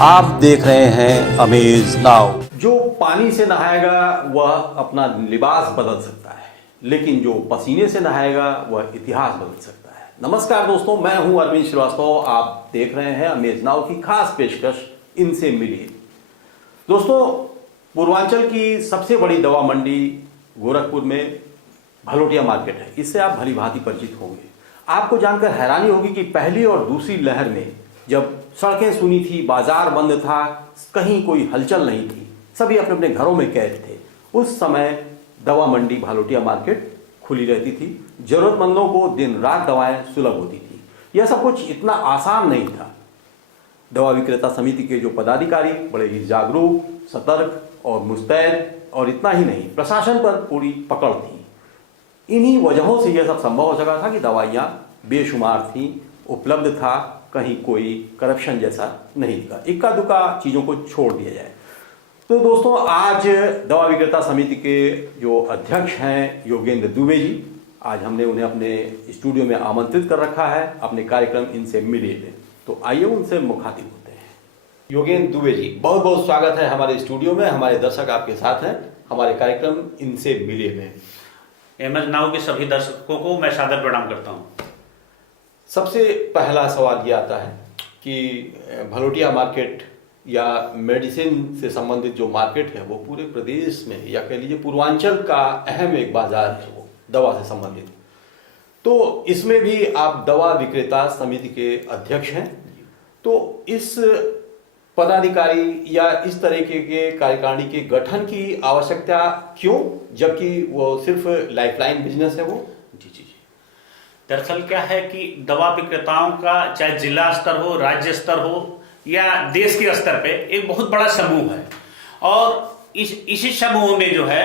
आप देख रहे हैं अमेज नाउ। जो पानी से नहाएगा वह अपना लिबास बदल सकता है, लेकिन जो पसीने से नहाएगा वह इतिहास बदल सकता है। नमस्कार दोस्तों, मैं हूं अरविंद श्रीवास्तव। आप देख रहे हैं अमेज नाउ की खास पेशकश इनसे मिलिए। दोस्तों, पूर्वांचल की सबसे बड़ी दवा मंडी गोरखपुर में भलोटिया मार्केट है। इससे आप भली भांति परिचित होंगे। आपको जानकर हैरानी होगी कि पहली और दूसरी लहर में जब सड़कें सुनी थी, बाजार बंद था, कहीं कोई हलचल नहीं थी, सभी अपने अपने घरों में कैद थे, उस समय दवा मंडी भालोटिया मार्केट खुली रहती थी। जरूरतमंदों को दिन रात दवाएं सुलभ होती थी। यह सब कुछ इतना आसान नहीं था। दवा विक्रेता समिति के जो पदाधिकारी बड़े ही जागरूक, सतर्क और मुस्तैद, और इतना ही नहीं, प्रशासन पर पूरी पकड़ थी। इन्हीं वजहों से यह सब संभव हो सका था कि दवाइयाँ बेशुमार थीं, उपलब्ध था, कहीं कोई करप्शन जैसा नहीं दिखा। इक्का दुक्का चीज़ों को छोड़ दिया जाए। तो दोस्तों, आज दवा विक्रेता समिति के जो अध्यक्ष हैं योगेंद्र दुबे जी, आज हमने उन्हें अपने स्टूडियो में आमंत्रित कर रखा है अपने कार्यक्रम इनसे मिलिए में। तो आइए उनसे मुखातिब होते हैं। योगेंद्र दुबे जी, बहुत बहुत स्वागत है हमारे स्टूडियो में। हमारे दर्शक आपके साथ हैं हमारे कार्यक्रम इनसे मिलिए में। एमएस नाउ के सभी दर्शकों को मैं सादर प्रणाम करता हूं। सबसे पहला सवाल ये आता है कि भलोटिया मार्केट या मेडिसिन से संबंधित जो मार्केट है वो पूरे प्रदेश में, या कह लीजिए पूर्वांचल का अहम एक बाजार है वो दवा से संबंधित। तो इसमें भी आप दवा विक्रेता समिति के अध्यक्ष हैं। तो इस पदाधिकारी या इस तरीके के कार्यकारिणी के गठन की आवश्यकता क्यों, जबकि वो सिर्फ लाइफलाइन बिजनेस है वो? जी। दरअसल क्या है कि दवा विक्रेताओं का चाहे जिला स्तर हो, राज्य स्तर हो या देश के स्तर पे एक बहुत बड़ा समूह है, और इसी समूह में जो है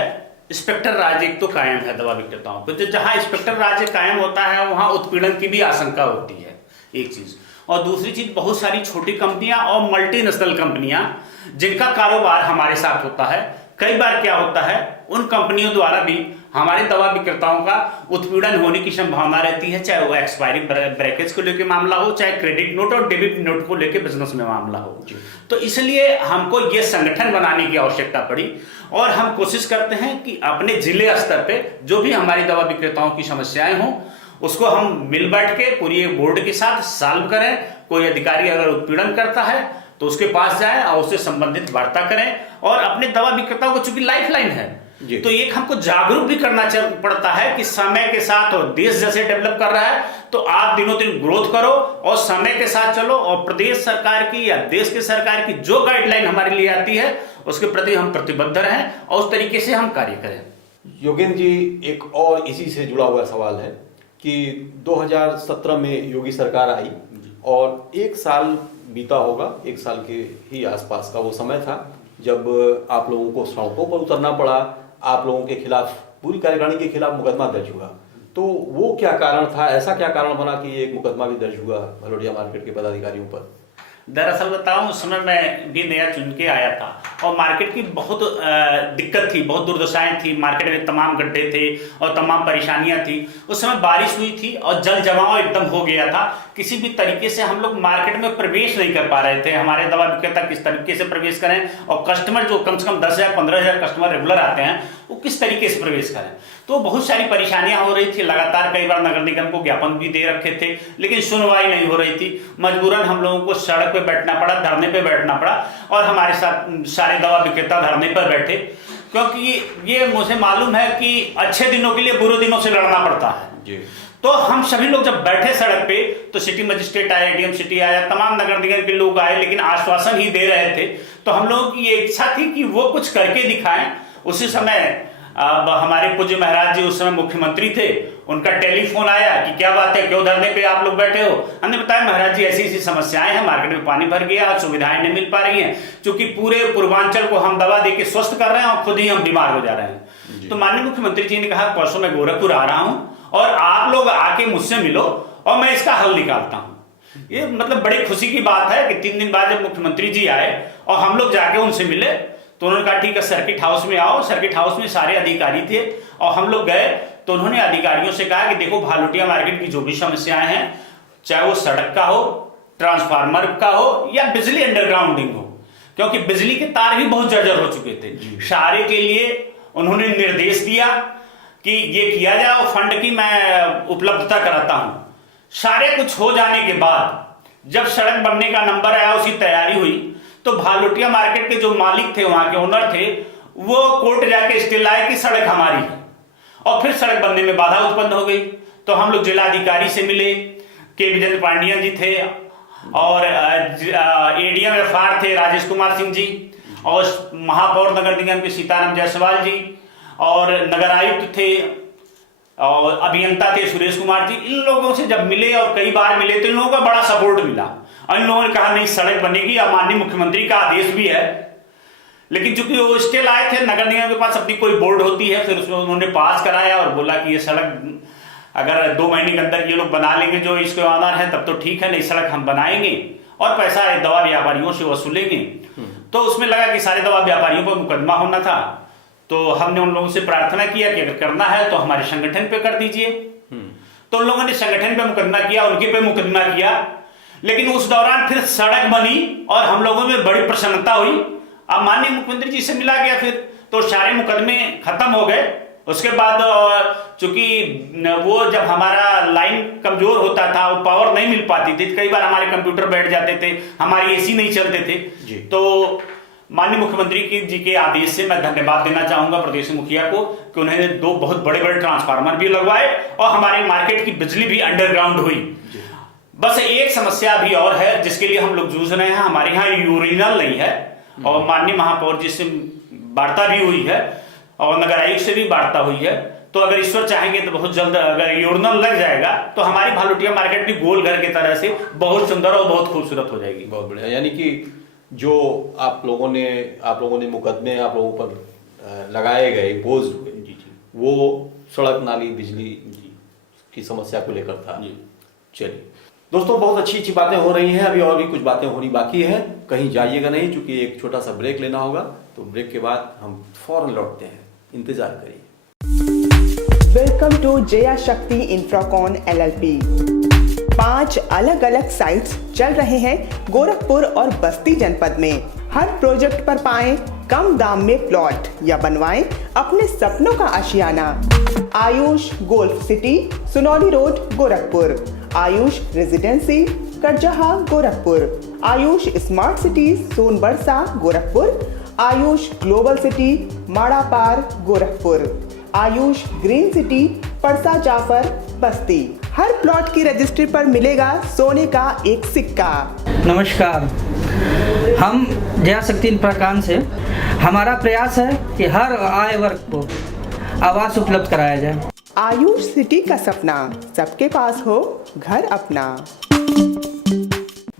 इंस्पेक्टर राज एक तो कायम है दवा विक्रेताओं को। तो जहां इंस्पेक्टर राज कायम होता है वहां उत्पीड़न की भी आशंका होती है, एक चीज। और दूसरी चीज, बहुत सारी छोटी कंपनियां और मल्टीनेशनल कंपनियां जिनका कारोबार हमारे साथ होता है, कई बार क्या होता है उन कंपनियों द्वारा भी हमारे दवा विक्रेताओं का उत्पीड़न होने की संभावना रहती है, चाहे वो एक्सपायरी ब्रेकेज को लेकर मामला हो, चाहे क्रेडिट नोट और डेबिट नोट को लेकर बिजनेस में मामला हो। तो इसलिए हमको ये संगठन बनाने की आवश्यकता पड़ी, और हम कोशिश करते हैं कि अपने जिले स्तर पे जो भी हमारी दवा विक्रेताओं की समस्याएं हों उसको हम मिल बैठ के पूरी बोर्ड के साथ सॉल्व करें। कोई अधिकारी अगर उत्पीड़न करता है तो उसके पास जाएं और उससे संबंधित वार्ता करें, और अपने दवा विक्रेताओं को, चूंकि लाइफलाइन है तो एक हमको जागरूक भी करना पड़ता है कि समय के साथ, और देश जैसे डेवलप कर रहा है तो आप दिनों दिन ग्रोथ करो और समय के साथ चलो, और प्रदेश सरकार की या देश के सरकार की जो गाइडलाइन हमारे लिए आती है उसके प्रति हम प्रतिबद्ध रहें और उस तरीके से हम कार्य करें। योगेंद्र जी, एक और इसी से जुड़ा हुआ सवाल है कि 2017 में योगी सरकार आई और एक साल बीता होगा, एक साल के ही आसपास का वो समय था जब आप लोगों को सड़कों पर उतरना पड़ा। आप लोगों के खिलाफ, पूरी कार्यकारिणी के खिलाफ मुकदमा दर्ज हुआ। तो वो क्या कारण था, ऐसा क्या कारण बना कि एक मुकदमा भी दर्ज हुआ भलोटिया मार्केट के पदाधिकारियों पर? दरअसल बताऊं, उस समय मैं भी नया चुन के आया था और मार्केट की बहुत दिक्कत थी, बहुत दुर्दशाएं थी। मार्केट में तमाम गड्ढे थे और तमाम परेशानियां थी। उस समय बारिश हुई थी और जल जमाव एकदम हो गया था। किसी भी तरीके से हम लोग मार्केट में प्रवेश नहीं कर पा रहे थे। हमारे दवा विक्रेता किस तरीके से प्रवेश करें, और कस्टमर जो कम से कम 10,000 15,000 कस्टमर रेगुलर आते हैं वो किस तरीके से प्रवेश करें। तो बहुत सारी परेशानियां हो रही थी। लगातार कई बार नगर निगम को ज्ञापन भी दे रखे थे, लेकिन सुनवाई नहीं हो रही थी। मजबूरन हम लोगों को सड़क पे बैठना पड़ा, धरने पे बैठना पड़ा, और हमारे साथ सारे दवा विक्रेता धरने पर बैठे, क्योंकि ये मुझे मालूम है कि अच्छे दिनों के लिए बुरे दिनों से लड़ना पड़ता है जी। तो हम सभी लोग जब बैठे सड़क पे तो सिटी मजिस्ट्रेट आए, डीएम सिटी आया, तमाम नगर निगम के लोग आए, लेकिन आश्वासन ही दे रहे थे। तो हम लोगों की ये इच्छा थी कि वो कुछ करके दिखाएं। उसी समय अब हमारे पूज्य महाराज जी उस समय मुख्यमंत्री थे, उनका टेलीफोन आया कि क्या बात है, क्यों धरने पे आप लोग बैठे हो। हमने बताया महाराज जी ऐसी ऐसी समस्याएं हैं, मार्केट में पानी भर गया, सुविधाएं नहीं मिल पा रही हैं, क्योंकि पूरे पूर्वांचल को हम दवा दे के स्वस्थ कर रहे हैं और खुद ही हम बीमार हो जा रहे हैं। तो माननीय मुख्यमंत्री जी ने कहा परसों मैं गोरखपुर आ रहा हूं और आप लोग आके मुझसे मिलो और मैं इसका हल निकालता हूं। ये मतलब बड़ी खुशी की बात है कि 3 दिन बाद जब मुख्यमंत्री जी आए और हम लोग जाके उनसे मिले तो उन्होंने कहा ठीक है सर्किट हाउस में आओ। सर्किट हाउस में सारे अधिकारी थे और हम लोग गए तो उन्होंने अधिकारियों से कहा कि देखो भालोटिया मार्केट की जो भी समस्याएं हैं, चाहे वो सड़क का हो, ट्रांसफार्मर का हो या बिजली अंडरग्राउंडिंग हो, क्योंकि बिजली के तार भी बहुत जर्जर हो चुके थे। सारे के लिए उन्होंने निर्देश दिया कि ये किया जाए और फंड की मैं उपलब्धता कराता हूं। सारे कुछ हो जाने के बाद जब सड़क बनने का नंबर आया, उसकी तैयारी हुई, तो भालुटिया मार्केट के जो मालिक थे, वहां के ओनर थे, वो कोर्ट जाके स्टे लाए कि सड़क हमारी है, और फिर सड़क बनने में बाधा उत्पन्न हो गई। तो हम लोग जिलाधिकारी से मिले, के विजेंद्र पांडियन जी थे, और एडीएम एफआर थे राजेश कुमार सिंह जी, और महापौर नगर निगम के सीताराम जायसवाल जी, और नगर आयुक्त थे और अभियंता थे सुरेश कुमार जी। इन लोगों से जब मिले और कई बार मिले तो इन लोगों का बड़ा सपोर्ट मिला, और इन लोगों ने कहा नहीं सड़क बनेगी, और माननीय मुख्यमंत्री का आदेश भी है। लेकिन चूंकि वो स्टे लाए थे, नगर निगम के पास अपनी कोई बोर्ड होती है, फिर उसमें उन्होंने पास कराया और बोला कि ये सड़क अगर 2 महीने के अंदर ये लोग बना लेंगे जो इसके ऑनर है, तब तो ठीक है, नहीं सड़क हम बनाएंगे और पैसा दवा व्यापारियों से वसूलेंगे। तो उसमें लगा कि सारे दवा व्यापारियों पर मुकदमा होना था, तो हमने उन लोगों से प्रार्थना किया कि अगर करना है तो हमारे संगठन पे कर दीजिए। तो उन लोगों ने संगठन पे मुकदमा किया, उनके पे मुकदमा किया, लेकिन उस दौरान फिर सड़क बनी और हम लोगों में बड़ी प्रसन्नता हुई। अब माननीय मुख्यमंत्री जी से मिला गया फिर, तो सारे मुकदमे खत्म हो गए। उसके बाद चूंकि वो जब हमारा लाइन कमजोर होता था, वो पावर नहीं मिल पाती थी, कई बार हमारे कंप्यूटर बैठ जाते थे, हमारी एसी नहीं चलते थे, तो माननीय मुख्यमंत्री जी के आदेश से मैं धन्यवाद देना चाहूंगा प्रदेश मुखिया को कि उन्होंने 2 बहुत बड़े बड़े ट्रांसफार्मर भी लगवाए और हमारे मार्केट की बिजली भी अंडरग्राउंड हुई। बस एक समस्या भी और है जिसके लिए हम लोग जूझ रहे हैं। हमारे यहाँ यूरिनल नहीं है, और माननीय महापौर जी से वार्ता भी हुई है और नगर आयुक्त से भी वार्ता हुई है। तो अगर ईश्वर चाहेंगे तो बहुत जल्द अगर यूरिनल लग जाएगा तो हमारी भालुटिया मार्केट भी गोल घर की तरह से बहुत सुंदर और बहुत खूबसूरत हो जाएगी। बहुत बढ़िया। यानी कि जो आप लोगों ने मुकदमे आप लोगों पर लगाए गए, बोझ हुए, वो सड़क नाली बिजली की समस्या को लेकर था। चलिए दोस्तों, बहुत अच्छी अच्छी बातें हो रही हैं, अभी और भी कुछ बातें होनी बाकी है। कहीं जाइएगा नहीं, क्योंकि एक छोटा सा ब्रेक लेना होगा, तो ब्रेक के बाद हम फौरन लौटते हैं, इंतजार करिए। वेलकम टू जया शक्ति इंफ्राकॉन LLP। 5 अलग अलग साइट्स चल रहे हैं गोरखपुर और बस्ती जनपद में। हर प्रोजेक्ट पर पाएं कम दाम में प्लॉट या बनवाएं अपने सपनों का आशियाना। Ayush golf city, Sunauli road, Gorakhpur. Ayush residency, Karjaha, Gorakhpur. Ayush smart city, Sonbarsa, Gorakhpur. Ayush global city, Madapar, Gorakhpur. Ayush green city, Parsa Jafar, Basti. हर प्लॉट की रजिस्ट्री पर मिलेगा सोने का एक सिक्का। नमस्कार, हम जया शक्ति इंफ्राकॉन से। हमारा प्रयास है कि हर आय वर्ग को आवास उपलब्ध कराया जाए। आयुष सिटी का सपना, सबके पास हो घर अपना।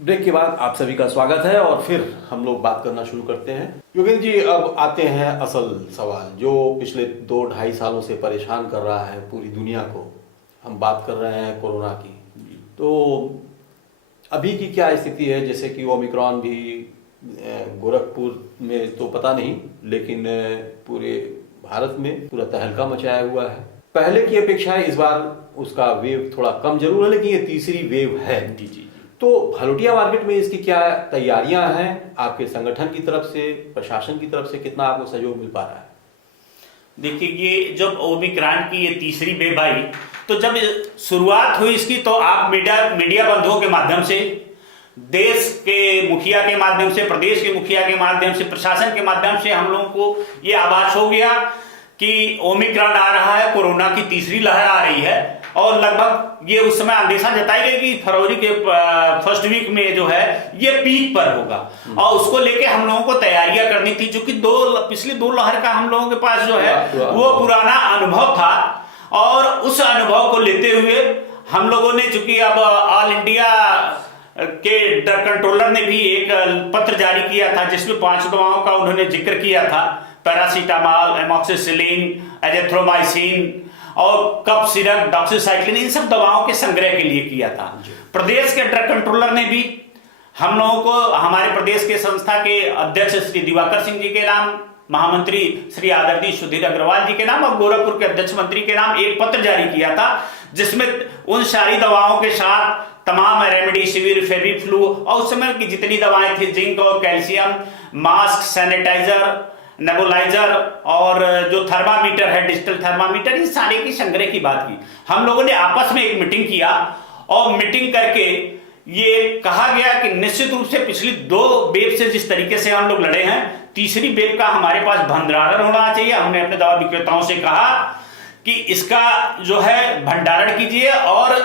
ब्रेक के बाद आप सभी का स्वागत है और फिर हम लोग बात करना शुरू करते हैं। योगेंद्र जी, अब आते हैं असल सवाल जो पिछले 2-2.5 सालों से परेशान कर रहा है पूरी दुनिया को। हम बात कर रहे हैं कोरोना की, तो अभी की क्या स्थिति है? जैसे कि ओमिक्रॉन भी गोरखपुर में तो पता नहीं, लेकिन पूरे भारत में पूरा तहलका मचाया हुआ है। पहले की अपेक्षा इस बार उसका वेव थोड़ा कम जरूर है, लेकिन ये तीसरी वेव है। जी। तो भालुटिया मार्केट में इसकी क्या तैयारियां हैं? आपके संगठन की तरफ से, प्रशासन की तरफ से कितना आपको सहयोग मिल पा रहा है? देखिए, ये जब ओमिक्रॉन की ये तीसरी वेव आई, तो जब शुरुआत हुई इसकी, तो आप मीडिया बंधुओं के माध्यम से, देश के मुखिया के माध्यम से, प्रदेश के मुखिया के माध्यम से, प्रशासन के माध्यम से हम लोगों को ये आभास हो गया कि ओमिक्रॉन आ रहा है, कोरोना की तीसरी लहर आ रही है। और लगभग ये उस समय अंदेशा जताई गई कि फरवरी के फर्स्ट वीक में जो है ये पीक पर होगा, और उसको लेके हम लोगों को तैयारियां करनी थी। चूंकि पिछली 2 लहर का हम लोगों के पास जो है वो पुराना अनुभव था, और उस अनुभव को लेते हुए हम लोगों ने, चूंकि अब ऑल इंडिया के ड्रग कंट्रोलर ने भी एक पत्र जारी किया था जिसमें 5 दवाओं का उन्होंने जिक्र किया था, पैरासीटामोल, एमॉक्सिसिलिन, एजिथ्रोमाइसिन और कफ सिरप, डॉक्सीसाइक्लिन, इन सब दवाओं के संग्रह के लिए किया था। प्रदेश के ड्रग कंट्रोलर ने भी हम लोगों को, हमारे प्रदेश के संस्था के अध्यक्ष श्री दिवाकर सिंह जी के नाम, महामंत्री श्री आदरणीय सुधीर अग्रवाल जी के नाम और गोरखपुर के अध्यक्ष मंत्री के नाम एक पत्र जारी किया था, जिसमें उन सारी दवाओं के साथ तमाम रेमडेसिविर, फेविफ्लू और उस समय की जितनी दवाएं थी, जिंक और कैल्शियम, मास्क, सैनिटाइजर, नेबुलाइजर और जो थर्मामीटर है, डिजिटल थर्मामीटर, इस सारे की संग्रह की बात की। हम लोगों ने आपस में एक मीटिंग किया और मीटिंग करके ये कहा गया कि निश्चित रूप से पिछली 2 वेव से जिस तरीके से हम लोग लड़े हैं, तीसरी वेव का हमारे पास भंडारण होना चाहिए। हमने अपने दवा विक्रेताओं से कहा कि इसका जो है भंडारण कीजिए और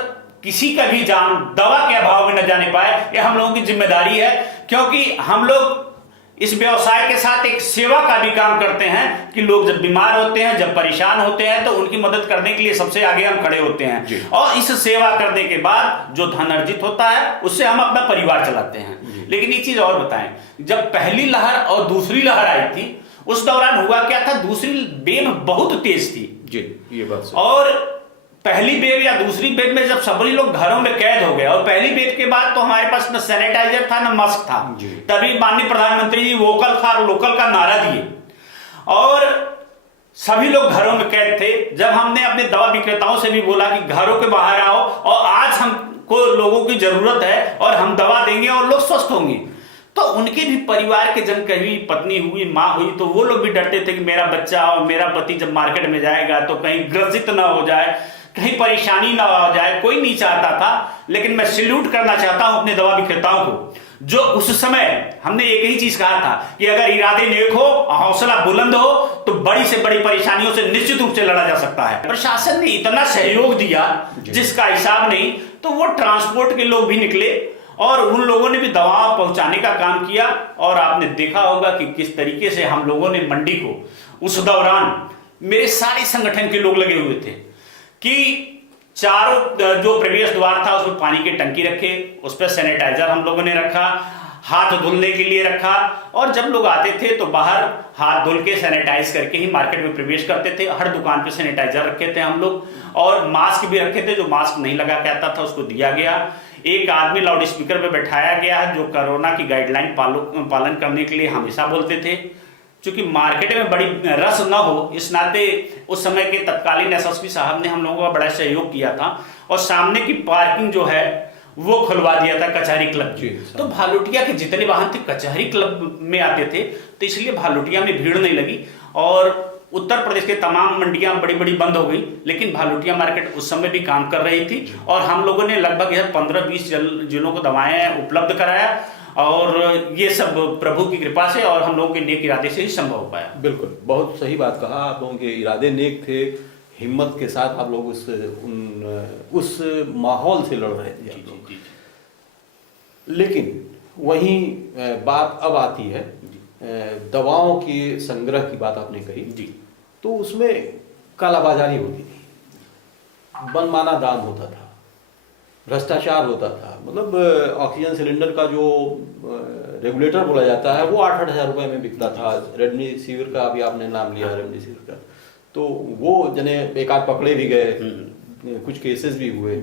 किसी का भी जान दवा के अभाव में न जाने पाए, ये हम लोगों की जिम्मेदारी है, क्योंकि हम लोग इस व्यवसाय के साथ एक सेवा का भी काम करते हैं कि लोग जब बीमार होते हैं, जब परेशान होते हैं, तो उनकी मदद करने के लिए सबसे आगे हम खड़े होते हैं और इस सेवा करने के बाद जो धन अर्जित होता है उससे हम अपना परिवार चलाते हैं। लेकिन एक चीज और बताएं, जब पहली लहर और दूसरी लहर आई थी उस दौरान हुआ क्या था, दूसरी वेव बहुत तेज थी जी, ये बात सही। और पहली वेव या दूसरी वेव में जब सभी लोग घरों में कैद हो गए और पहली वेव के बाद तो हमारे पास न सैनिटाइजर था न मास्क था, तभी माननीय प्रधानमंत्री जी वोकल फॉर लोकल का नारा दिए और सभी लोग घरों में कैद थे। जब हमने अपने दवा विक्रेताओं से भी बोला कि घरों के बाहर आओ और आज हमको लोगों की जरूरत है और हम दवा देंगे और लोग स्वस्थ होंगे, तो उनके भी परिवार के जन, कहीं पत्नी हुई, माँ हुई, तो वो लोग भी डरते थे कि मेरा बच्चा और मेरा पति जब मार्केट में जाएगा तो कहीं ग्रसित ना हो जाए, कहीं परेशानी ना हो जाए, कोई नहीं चाहता था। लेकिन मैं सैल्यूट करना चाहता हूं अपने दवा विक्रेताओं को, जो उस समय हमने एक ही चीज कहा था कि अगर इरादे नेक हो, हौसला बुलंद हो, तो बड़ी से बड़ी परेशानियों से निश्चित रूप से लड़ा जा सकता है। प्रशासन ने इतना सहयोग दिया जिसका हिसाब नहीं, तो वो ट्रांसपोर्ट के लोग भी निकले और उन लोगों ने भी दवा पहुंचाने का काम किया और आपने देखा होगा कि किस तरीके से हम लोगों ने मंडी को उस दौरान, मेरे सारे संगठन के लोग लगे हुए थे कि चारों जो प्रवेश द्वार था उसमें पानी की टंकी रखे, उस पर सैनिटाइजर हम लोगों ने रखा, हाथ धुलने के लिए रखा और जब लोग आते थे तो बाहर हाथ धुल के सैनिटाइज करके ही मार्केट में प्रवेश करते थे। हर दुकान पे सैनिटाइजर रखे थे हम लोग और मास्क भी रखे थे, जो मास्क नहीं लगा के आता था उसको दिया गया। एक आदमी लाउड स्पीकर पे बैठाया गया है जो कोरोना की गाइडलाइन पालन करने के लिए हमेशा बोलते थे। चूंकि मार्केट में बड़ी रस न हो, इस नाते उस समय के तत्कालीन एसएसपी साहब ने हम लोगों का बड़ा सहयोग किया था और सामने की पार्किंग जो है वो खुलवा दिया था कचहरी क्लब की। तो भालुटिया के जितने वाहन थे कचहरी क्लब में आते थे, तो इसलिए भालुटिया में भीड़ नहीं लगी और उत्तर प्रदेश के तमाम मंडियां बड़ी बड़ी बंद हो गई, लेकिन भालुटिया मार्केट उस समय भी काम कर रही थी और हम लोगों ने लगभग 15-20 जिलों को दवाएं उपलब्ध कराया और ये सब प्रभु की कृपा से और हम लोगों के नेक इरादे से ही संभव हो पाया। बिल्कुल, बहुत सही बात कहा। आप लोगों के इरादे नेक थे, हिम्मत के साथ आप लोग उस माहौल से लड़ रहे थे आप लोग। लेकिन वहीं बात अब आती है दवाओं के संग्रह की बात आपने कही जी, तो उसमें कालाबाजारी होती थी, मनमाना दाम होता था, भ्रष्टाचार होता था। मतलब ऑक्सीजन सिलेंडर का जो रेगुलेटर बोला जाता है वो 8-8 हज़ार रुपये में बिकता था। रेमडेसिविर का अभी आपने नाम लिया, रेमडेसिविर का, तो वो जने एक आध पकड़े भी गए, कुछ केसेस भी हुए।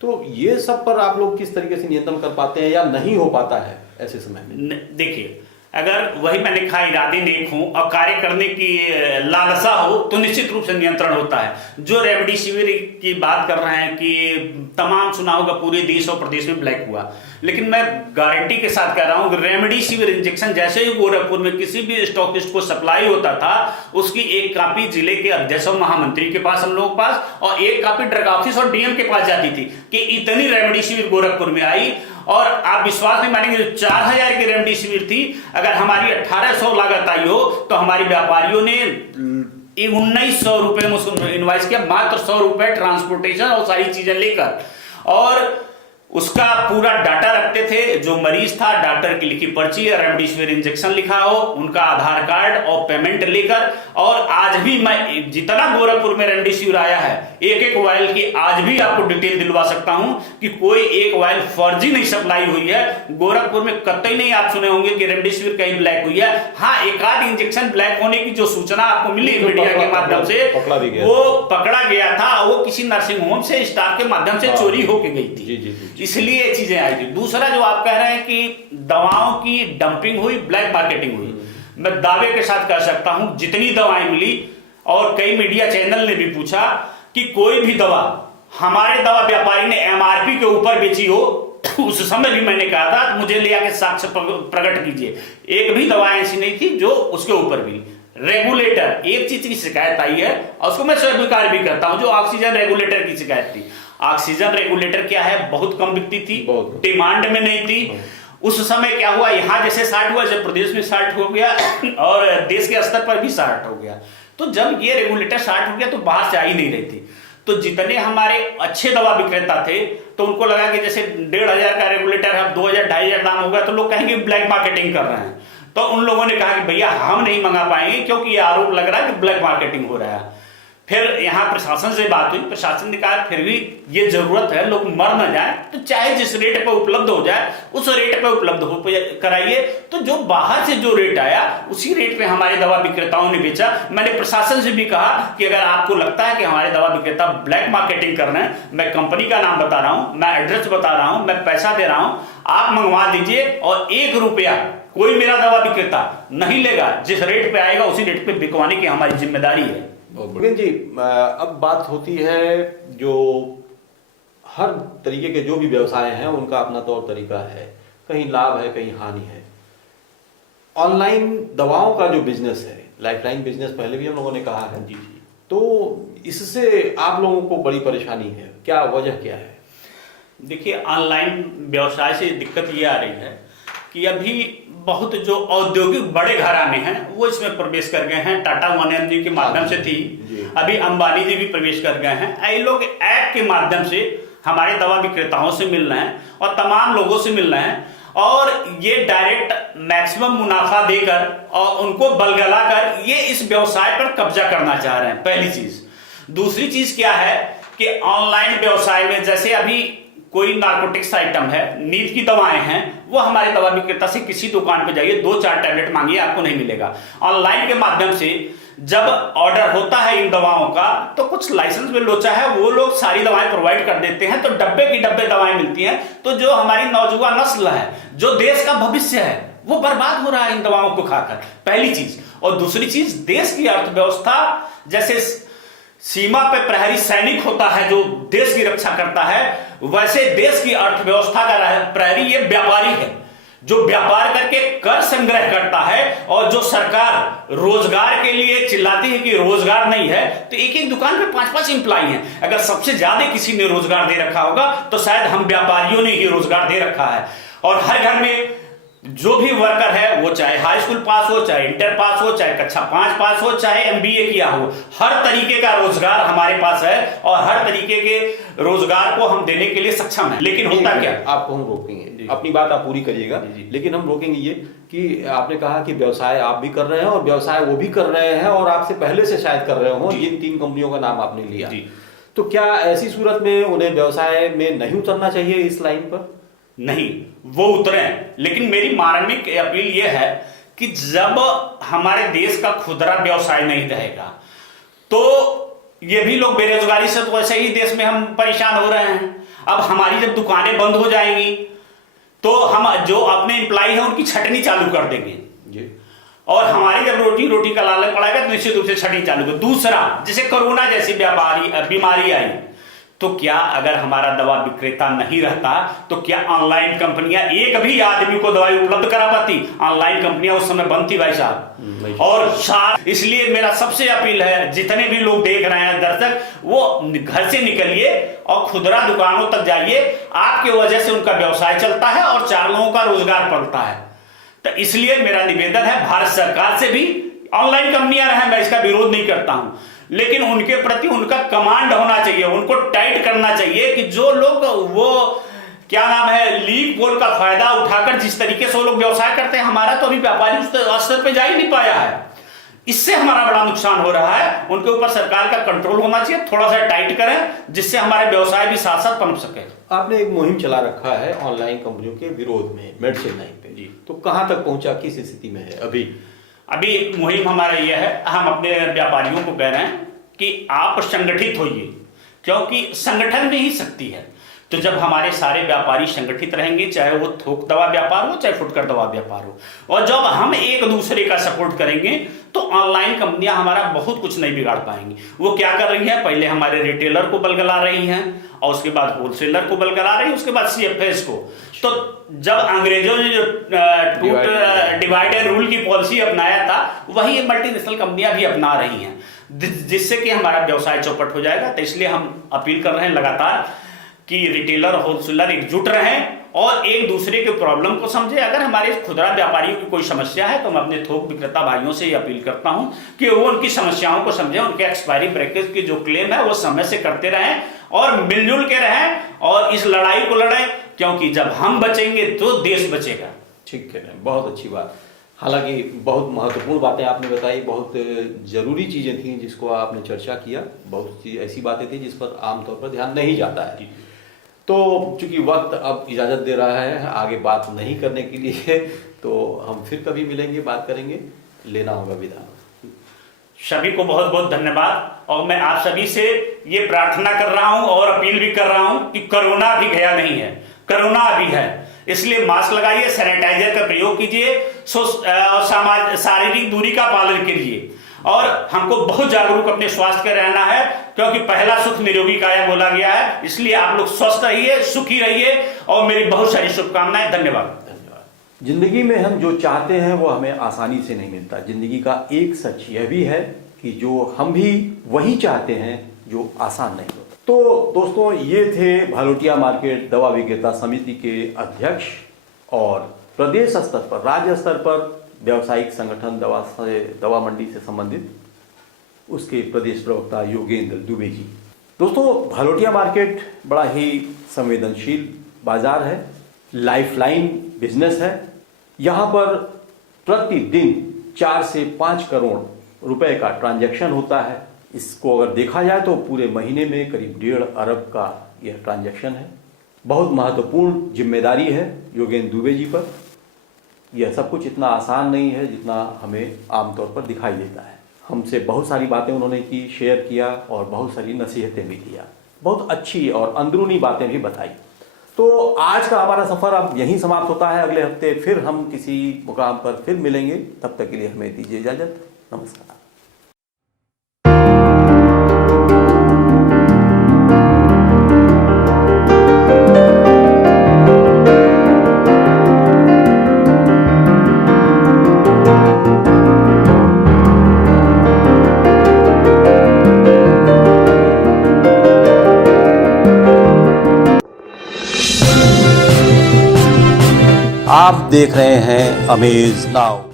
तो ये सब पर आप लोग किस तरीके से नियंत्रण कर पाते हैं या नहीं हो पाता है ऐसे समय में? देखिए, अगर वही मैंने कहा इरादे नेक हो और कार्य करने की लालसा हो तो निश्चित रूप से नियंत्रण होता है। जो रेमडेसिविर की बात कर रहे हैं कि तमाम सुना होगा पूरे देश और प्रदेश में ब्लैक हुआ, लेकिन मैं गारंटी के साथ कह रहा हूं कि रेमडेसिविर इंजेक्शन जैसे ही गोरखपुर में किसी भी स्टॉकिस्ट को सप्लाई होता था, उसकी एक कॉपी जिले के अध्यक्ष और महामंत्री के पास, हम लोगों के पास, और एक कॉपी ड्रग ऑफिस और डीएम के पास जाती थी कि इतनी रेमडेसिविर गोरखपुर में आई। और आप विश्वास नहीं मानेंगे, जो 4000 की रेमडेसिविर थी, अगर हमारी 1800 लागत आई हो तो हमारी व्यापारियों ने 1900 रुपए में उसको इनवाइस किया, मात्र 100 रुपए ट्रांसपोर्टेशन और सारी चीजें लेकर, और उसका पूरा डाटा रखते थे। जो मरीज था, डॉक्टर की लिखी पर्ची या रेमडेसिविर इंजेक्शन लिखा हो, उनका आधार कार्ड और पेमेंट लेकर, और आज भी मैं जितना गोरखपुर में रेमडेसिविर आया है, एक एक वायल की आज भी आपको डिटेल दिलवा सकता हूं कि कोई एक वायल फर्जी नहीं सप्लाई हुई है। गोरखपुर में कतई नहीं आप सुने होंगे कि रेमडेसिविर कहीं ब्लैक हुई है। हाँ, एक आध इंजेक्शन ब्लैक होने की जो सूचना आपको मिली मीडिया के माध्यम से, वो पकड़ा गया था, वो किसी नर्सिंग होम से स्टाफ के माध्यम से चोरी होके गई थी, इसलिए ये चीजें आई थी। दूसरा जो आप कह रहे हैं कि दवाओं की डंपिंग हुई, ब्लैक मार्केटिंग हुई, मैं दावे के साथ कह सकता हूं जितनी दवाएं मिली, और कई मीडिया चैनल ने भी पूछा कि कोई भी दवा हमारे दवा व्यापारी ने एमआरपी के ऊपर बेची हो, उस समय भी मैंने कहा था मुझे ले आके साक्ष्य प्रकट कीजिए। एक भी दवा ऐसी नहीं थी जो उसके ऊपर भी। रेगुलेटर, एक चीज की शिकायत आई है और उसको मैं स्वीकार भी करता हूं, जो ऑक्सीजन रेगुलेटर की शिकायत थी। ऑक्सीजन रेगुलेटर क्या है, बहुत कम बिकती थी, डिमांड में नहीं थी। उस समय क्या हुआ, यहां जैसे स्टार्ट हुआ, जब प्रदेश में स्टार्ट हो गया और देश के स्तर पर भी स्टार्ट हो गया। तो जब ये रेगुलेटर स्टार्ट हो गया तो बाहर से आ ही नहीं रही थी। तो जितने हमारे अच्छे दवा विक्रेता थे तो उनको लगा कि जैसे 1500 का रेगुलेटर है, 2000-2500 दाम होगा तो लोग कहेंगे ब्लैक मार्केटिंग कर रहे हैं। तो उन लोगों ने कहा कि भैया हम नहीं मंगा पाएंगे क्योंकि ये आरोप लग रहा है कि ब्लैक मार्केटिंग हो रहा है। फिर यहाँ प्रशासन से बात हुई, प्रशासन ने कहा फिर भी ये जरूरत है, लोग मर न जाए, तो चाहे जिस रेट पर उपलब्ध हो जाए उस रेट पर उपलब्ध हो कराइए। तो जो बाहर से जो रेट आया उसी रेट पे हमारे दवा विक्रेताओं ने बेचा। मैंने प्रशासन से भी कहा कि अगर आपको लगता है कि हमारे दवा विक्रेता ब्लैक मार्केटिंग कर रहे हैं, मैं कंपनी का नाम बता रहा हूं, मैं एड्रेस बता रहा हूं, मैं पैसा दे रहा हूं, आप मंगवा दीजिए और 1 रुपया कोई मेरा दवा विक्रेता नहीं लेगा। जिस रेट पे आएगा उसी रेट पे बिकवाने की हमारी जिम्मेदारी है। जी, अब बात होती है जो हर तरीके के जो भी व्यवसाय हैं उनका अपना तौर तरीका है, कहीं लाभ है कहीं हानि है। ऑनलाइन दवाओं का जो बिजनेस है, लाइफलाइन बिजनेस पहले भी हम लोगों ने कहा है जी, तो इससे आप लोगों को बड़ी परेशानी है, क्या वजह क्या है? देखिए, ऑनलाइन व्यवसाय से दिक्कत ये आ रही है कि अभी बहुत जो औद्योगिक बड़े घराने हैं वो इसमें प्रवेश कर गए हैं। टाटा 1M जी के माध्यम से थी, अभी अंबानी जी भी प्रवेश कर गए हैं। ये लोग ऐप के माध्यम से हमारे दवा विक्रेताओं से मिल रहे हैं और तमाम लोगों से मिल रहे हैं और ये डायरेक्ट मैक्सिमम मुनाफा देकर और उनको बलगलाकर ये इस व्यवसाय पर कब्जा करना चाह रहे हैं, पहली चीज। दूसरी चीज क्या है कि ऑनलाइन व्यवसाय में जैसे अभी कोई नार्कोटिक्स आइटम है, नींद की दवाएं हैं, वो हमारे दवा विक्रेता से किसी दुकान पे जाइए 2-4 टैबलेट मांगिए, आपको नहीं मिलेगा। ऑनलाइन के माध्यम से जब ऑर्डर होता है इन दवाओं का तो कुछ लाइसेंस में लोचा है, वो लोग सारी दवाएं प्रोवाइड कर देते हैं, तो डब्बे की डब्बे दवाएं मिलती हैं। तो जो हमारी नौजवान नस्ल है, जो देश का भविष्य है, वो बर्बाद हो रहा है इन दवाओं को खाकर, पहली चीज। और दूसरी चीज, देश की अर्थव्यवस्था, जैसे सीमा पे प्रहरी सैनिक होता है जो देश की रक्षा करता है, वैसे देश की अर्थव्यवस्था का प्रहरी ये व्यापारी है जो व्यापार करके कर संग्रह करता है। और जो सरकार रोजगार के लिए चिल्लाती है कि रोजगार नहीं है, तो एक एक दुकान पे 5-5 एम्प्लॉय हैं। अगर सबसे ज्यादा किसी ने रोजगार दे रखा होगा तो शायद हम व्यापारियों ने ही रोजगार दे रखा है। और हर घर में जो भी वर्कर है, वो चाहे हाई स्कूल पास हो, चाहे इंटर पास हो, चाहे कक्षा 5 पास हो, चाहे MBA किया हो, हर तरीके का रोजगार हमारे पास है और हर तरीके के रोजगार को हम देने के लिए सक्षम हैं। लेकिन होता क्या, आपको हम रोकेंगे, अपनी बात आप पूरी करिएगा, लेकिन हम रोकेंगे ये कि आपने कहा कि व्यवसाय आप भी कर रहे हैं और व्यवसाय वो भी कर रहे हैं और आपसे पहले से शायद कर रहे हो, जिन 3 कंपनियों का नाम आपने लिया। तो क्या ऐसी सूरत में उन्हें व्यवसाय में नहीं उतरना चाहिए इस लाइन पर? नहीं, वो उतरे, लेकिन मेरी मार्मिक अपील यह है कि जब हमारे देश का खुदरा व्यवसाय नहीं रहेगा तो ये भी लोग बेरोजगारी से, तो वैसे ही देश में हम परेशान हो रहे हैं। अब हमारी जब दुकानें बंद हो जाएंगी तो हम जो अपने एम्प्लॉय हैं उनकी छटनी चालू कर देंगे जी। और हमारी जब रोटी का लालच पड़ेगा तो निश्चित रूप से छटनी चालू कर। दूसरा, जैसे कोरोना जैसी बीमारी आई, तो क्या अगर हमारा दवा विक्रेता नहीं रहता तो क्या ऑनलाइन कंपनियां एक भी आदमी को दवाई उपलब्ध करा पाती? ऑनलाइन कंपनियां उस समय बंद थी भाई साहब। और इसलिए मेरा सबसे अपील है, जितने भी लोग देख रहे हैं दर्शक, वो घर से निकलिए और खुदरा दुकानों तक जाइए। आपके वजह से उनका व्यवसाय चलता है और 4 लोगों का रोजगार पड़ता है। तो इसलिए मेरा निवेदन है भारत सरकार से भी, ऑनलाइन कंपनियां रहे, मैं इसका विरोध नहीं करता हूं, लेकिन उनके प्रति उनका कमांड होना चाहिए, उनको टाइट करना चाहिए कि जो लोग वो क्या नाम है लीक पोल का फायदा उठाकर जिस तरीके से वो लोग व्यवसाय करते हैं, हमारा तो अभी व्यापारी उस स्तर पे जा ही नहीं पाया है। इससे हमारा बड़ा नुकसान हो रहा है। उनके ऊपर सरकार का कंट्रोल होना चाहिए, थोड़ा सा टाइट करें जिससे हमारे व्यवसाय भी साथ साथ पनप सके। आपने एक मुहिम चला रखा है ऑनलाइन कंपनियों के विरोध में, मेडिसिन लाइन पे जी, तो कहां तक पहुंचा, किस स्थिति में है अभी? अभी मुहिम हमारा यह है, हम अपने व्यापारियों को कह रहे हैं कि आप संगठित होइए, क्योंकि संगठन में ही शक्ति है। तो जब हमारे सारे व्यापारी संगठित रहेंगे, चाहे वो थोक दवा व्यापार हो चाहे फुटकर दवा व्यापार हो, और जब हम एक दूसरे का सपोर्ट करेंगे तो ऑनलाइन कंपनियां हमारा बहुत कुछ नहीं बिगाड़ पाएंगी। वो क्या कर रही हैं, पहले हमारे रिटेलर को बलगला रही हैं और उसके बाद होलसेलर को बलगला रही है, उसके बाद सीएफएस को। तो जब अंग्रेजों ने जो डिवाइड एंड रूल की पॉलिसी अपनाया था, वही मल्टीनेशनल कंपनियां भी अपना रही हैं, जिससे कि हमारा व्यवसाय चौपट हो जाएगा। तो इसलिए हम अपील कर रहे हैं लगातार कि रिटेलर और होलसेलर एकजुट रहें और एक दूसरे के प्रॉब्लम को समझे। अगर हमारे खुदरा व्यापारियों की कोई समस्या है तो मैं अपने थोक विक्रेता भाइयों से ये अपील करता हूं कि वो उनकी समस्याओं को समझें, उनके एक्सपायरी ब्रेकेज की जो क्लेम है वो समय से करते रहें और मिलजुल के रहें और इस लड़ाई को लड़ें, क्योंकि जब हम बचेंगे तो देश बचेगा। ठीक है, बहुत अच्छी बात। हालांकि बहुत महत्वपूर्ण बातें आपने बताई, बहुत जरूरी चीजें थी जिसको आपने चर्चा किया, बहुत सी ऐसी बातें थी जिस पर आमतौर पर ध्यान नहीं जाता है। तो चूंकि वक्त अब इजाजत दे रहा है आगे बात नहीं करने के लिए, तो हम फिर कभी मिलेंगे, बात करेंगे। लेना होगा विदा। सभी को बहुत बहुत धन्यवाद। और मैं आप सभी से ये प्रार्थना कर रहा हूं और अपील भी कर रहा हूं कि कोरोना अभी गया नहीं है, कोरोना अभी है, इसलिए मास्क लगाइए, सैनिटाइजर का प्रयोग कीजिए, शारीरिक दूरी का पालन कीजिए और हमको बहुत जागरूक अपने स्वास्थ्य का रहना है, क्योंकि पहला सुख निरोगी काया बोला गया है। इसलिए आप लोग स्वस्थ रहिए, सुखी रहिए और मेरी बहुत सारी शुभकामनाएं। धन्यवाद। जिंदगी में हम जो चाहते हैं वो हमें आसानी से नहीं मिलता। जिंदगी का एक सच यह भी है कि जो हम भी वही चाहते हैं जो आसान नहीं होता। तो दोस्तों, ये थे भालोटिया मार्केट दवा विक्रेता समिति के अध्यक्ष और प्रदेश स्तर पर, राज्य स्तर पर व्यावसायिक संगठन दवा मंडी से संबंधित उसके प्रदेश प्रवक्ता योगेंद्र दुबे जी। दोस्तों, भालोटिया मार्केट बड़ा ही संवेदनशील बाजार है, लाइफलाइन बिजनेस है। यहाँ पर प्रतिदिन 4 से 5 करोड़ रुपए का ट्रांजैक्शन होता है। इसको अगर देखा जाए तो पूरे महीने में करीब 1.5 अरब का यह ट्रांजैक्शन है। बहुत महत्वपूर्ण जिम्मेदारी है योगेंद्र दुबे जी पर। यह सब कुछ इतना आसान नहीं है जितना हमें आमतौर पर दिखाई देता है। हमसे बहुत सारी बातें उन्होंने की, शेयर किया और बहुत सारी नसीहतें भी दिया, बहुत अच्छी और अंदरूनी बातें भी बताई। तो आज का हमारा सफर अब यहीं समाप्त होता है। अगले हफ्ते फिर हम किसी मुकाम पर फिर मिलेंगे। तब तक के लिए हमें दीजिए इजाजत। नमस्कार। आप देख रहे हैं अमेज नाउ।